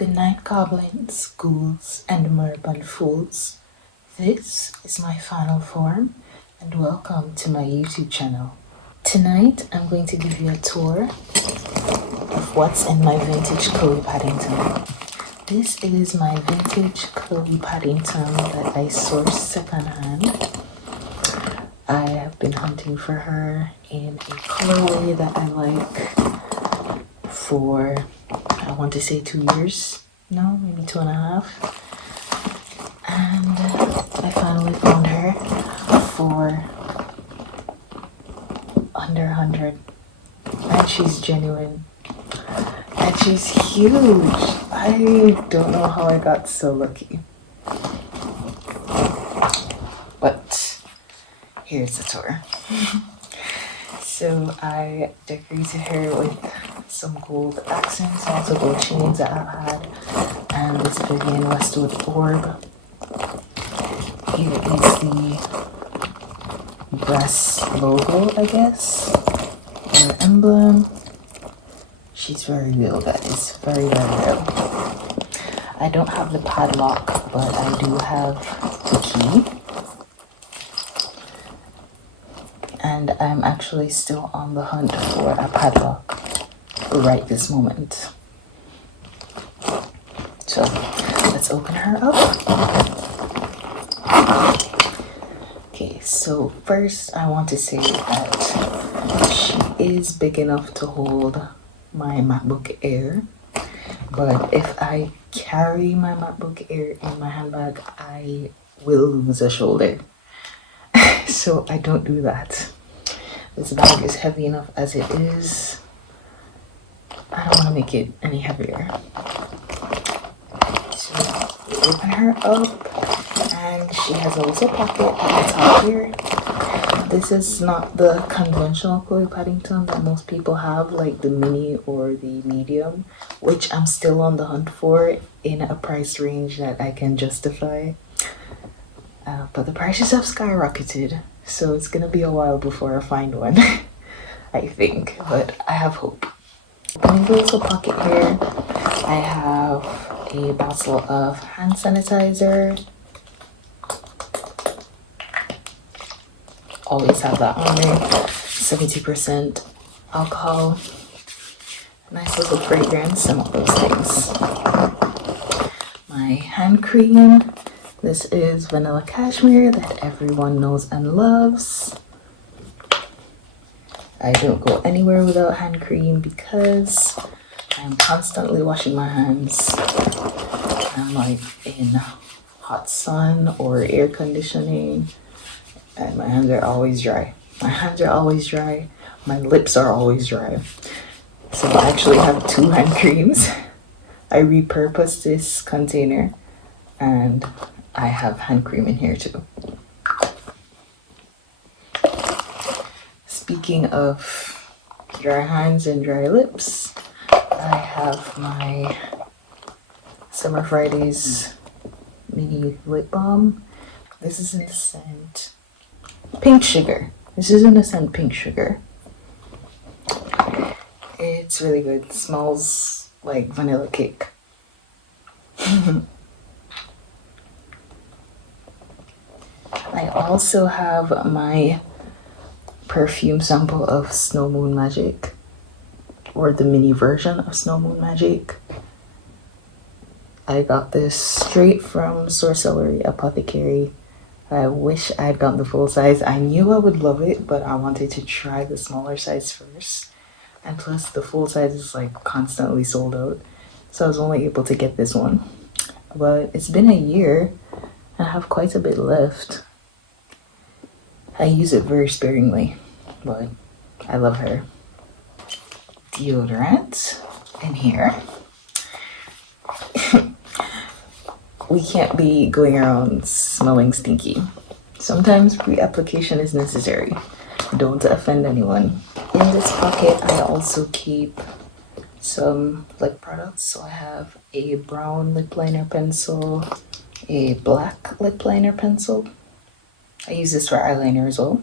Goodnight, goblins, ghouls, and moribund fools. This is my final form, and welcome to my YouTube channel. Tonight, I'm going to give you a tour of what's in my vintage chloé paddington. This is my vintage chloé paddington that I sourced secondhand. I have been hunting for her in a colorway that I like for, I want to say 2 years, no, maybe 2.5. And I finally found her for under 100. And she's genuine. And she's huge. I don't know how I got so lucky. But here's the tour. So I decorated her with some gold accents, also gold chains that I've had, and this Vivienne Westwood orb. Here is the brass logo, I guess, or emblem. She's very real, guys. Very, very real. I don't have the padlock, but I do have the key. And I'm actually still on the hunt for a padlock right this moment. So let's open her up. Okay, so first I want to say that she is big enough to hold my MacBook Air, but if I carry my MacBook Air in my handbag, I will lose a shoulder. So I don't do that. This bag is heavy enough as it is. I don't want to make it any heavier. So we open her up, and she has a little pocket at the top here. This is not the conventional chloé paddington that most people have, like the mini or the medium, which I'm still on the hunt for in a price range that I can justify. But the prices have skyrocketed, so it's gonna be a while before I find one. I think, but I have hope. Opening the little pocket here, I have a bottle of hand sanitizer. Always have that on there. 70% alcohol. Nice little fragrance, some of those things. My hand cream. This is vanilla cashmere that everyone knows and loves. I don't go anywhere without hand cream because I'm constantly washing my hands. I'm like in hot sun or air conditioning, and my hands are always dry. My hands are always dry. My lips are always dry. So I actually have 2 hand creams. I repurposed this container, and I have hand cream in here too. Speaking of dry hands and dry lips, I have my Summer Fridays mini lip balm. This is in the scent Pink Sugar. This is in the scent Pink Sugar. It's really good. It smells like vanilla cake. I also have my perfume sample of Snow Moon Magic, or the mini version of Snow Moon Magic. I got this straight from Sorcellery Apothecary. I wish I'd gotten the full size. I knew I would love it, but I wanted to try the smaller size first. And plus the full size is like constantly sold out. So I was only able to get this one. But it's been a year and I have quite a bit left. I use it very sparingly, but I love her. Deodorant in here. We can't be going around smelling stinky. Sometimes pre-application is necessary. Don't offend anyone. In this pocket, I also keep some lip products. So I have a brown lip liner pencil, a black lip liner pencil. I use this for eyeliner as well.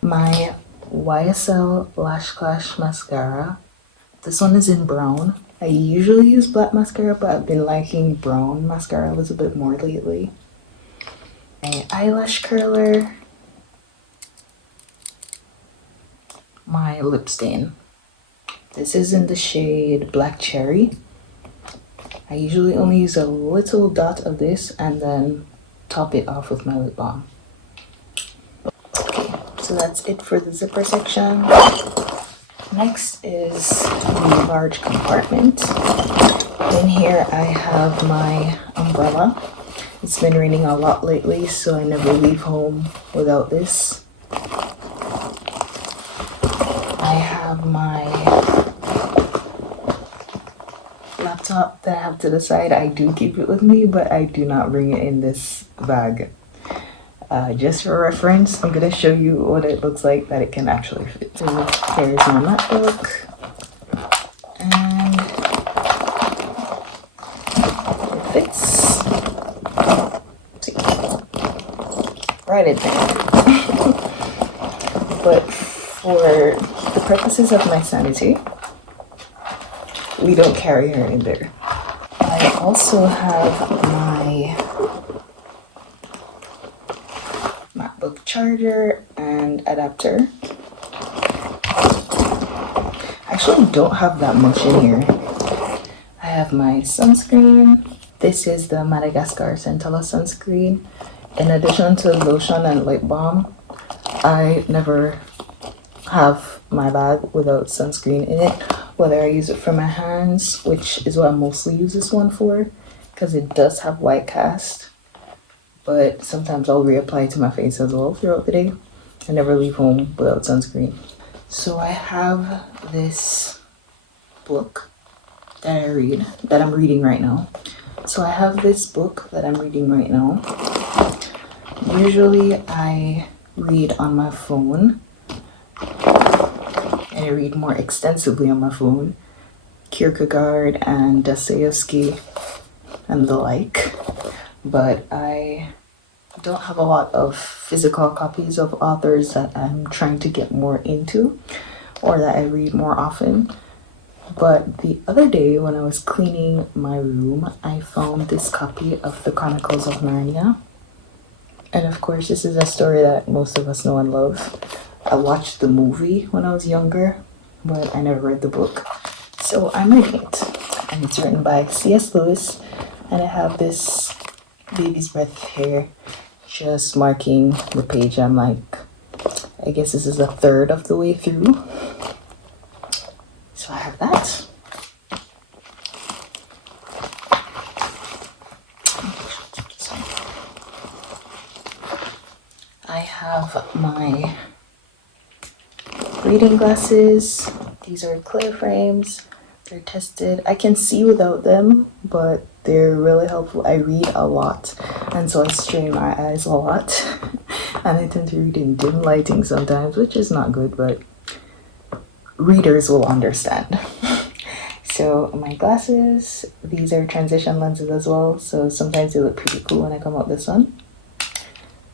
My YSL Lash Clash mascara. This one is in brown. I usually use black mascara, but I've been liking brown mascara a little bit more lately. My eyelash curler. My lip stain. This is in the shade Black Cherry. I usually only use a little dot of this and then top it off with my lip balm. Okay, so that's it for the zipper section. Next is the large compartment. In here I have my umbrella. It's been raining a lot lately, so I never leave home without this. I have my laptop that I have to the side. I do keep it with me, but I do not bring it in this bag. Just for reference, I'm going to show you what it looks like that it can actually fit. So there's my MacBook, and it fits. See, right in there. But for the purposes of my sanity, we don't carry her in there. I also have my MacBook charger and adapter. I actually don't have that much in here. I have my sunscreen. This is the Madagascar Centella sunscreen. In addition to lotion and lip balm, I never have my bag without sunscreen in it, whether I use it for my hands, which is what I mostly use this one for because it does have white cast, but sometimes I'll reapply to my face as well throughout the day. I never leave home without sunscreen. So I have this book that I'm reading right now. So I have this book that I'm reading right now. Usually I read on my phone, and I read more extensively on my phone. Kierkegaard and Dostoevsky and the like. But I don't have a lot of physical copies of authors that I'm trying to get more into or that I read more often. But the other day when I was cleaning my room, I found this copy of the Chronicles of Narnia. And of course, this is a story that most of us know and love. I watched the movie when I was younger, but I never read the book. So I'm reading it. And it's written by C.S. Lewis. And I have this baby's breath here just marking the page. I'm like, I guess this is a third of the way through. So I have that. I have my reading glasses. These are clear frames. They're tested. I can see without them, but they're really helpful. I read a lot, and so I strain my eyes a lot. And I tend to read in dim lighting sometimes, which is not good, but readers will understand. So my glasses, these are transition lenses as well, so sometimes they look pretty cool when I come out the sun.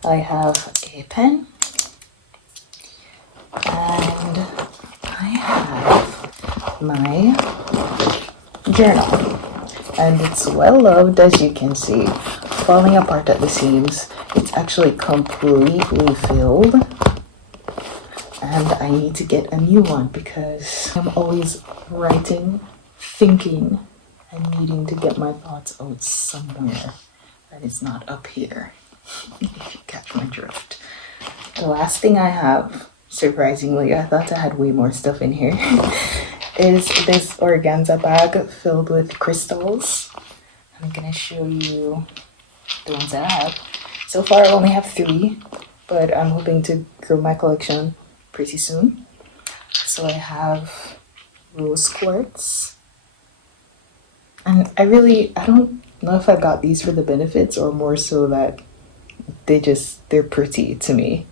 I have a pen, and I have my journal, and it's well loved, as you can see, falling apart at the seams. It's actually completely filled, and I need to get a new one because I'm always writing, thinking, and needing to get my thoughts out somewhere that is not up here, if you catch my drift. The last thing I have, surprisingly, I thought I had way more stuff in here, is this organza bag filled with crystals. I'm gonna show you the ones that I have. So far I only have 3, but I'm hoping to grow my collection pretty soon. So I have rose quartz, and I don't know if I got these for the benefits or more so that they're pretty to me.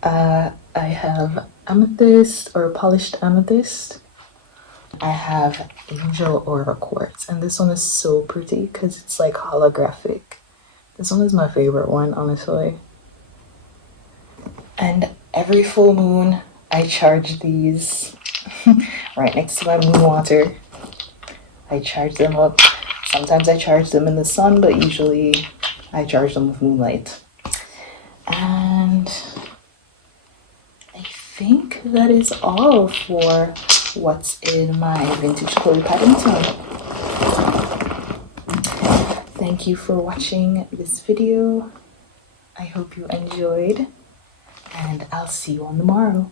I have amethyst or polished amethyst. I have angel aura quartz, and this one is so pretty because it's like holographic. This one is my favorite one, honestly. And every full moon I charge these right next to my moon water. I charge them up. Sometimes I charge them in the sun, but usually I charge them with moonlight. And I think that is all for what's in my vintage Chloe Paddington. Thank you for watching this video. I hope you enjoyed, and I'll see you on the morrow.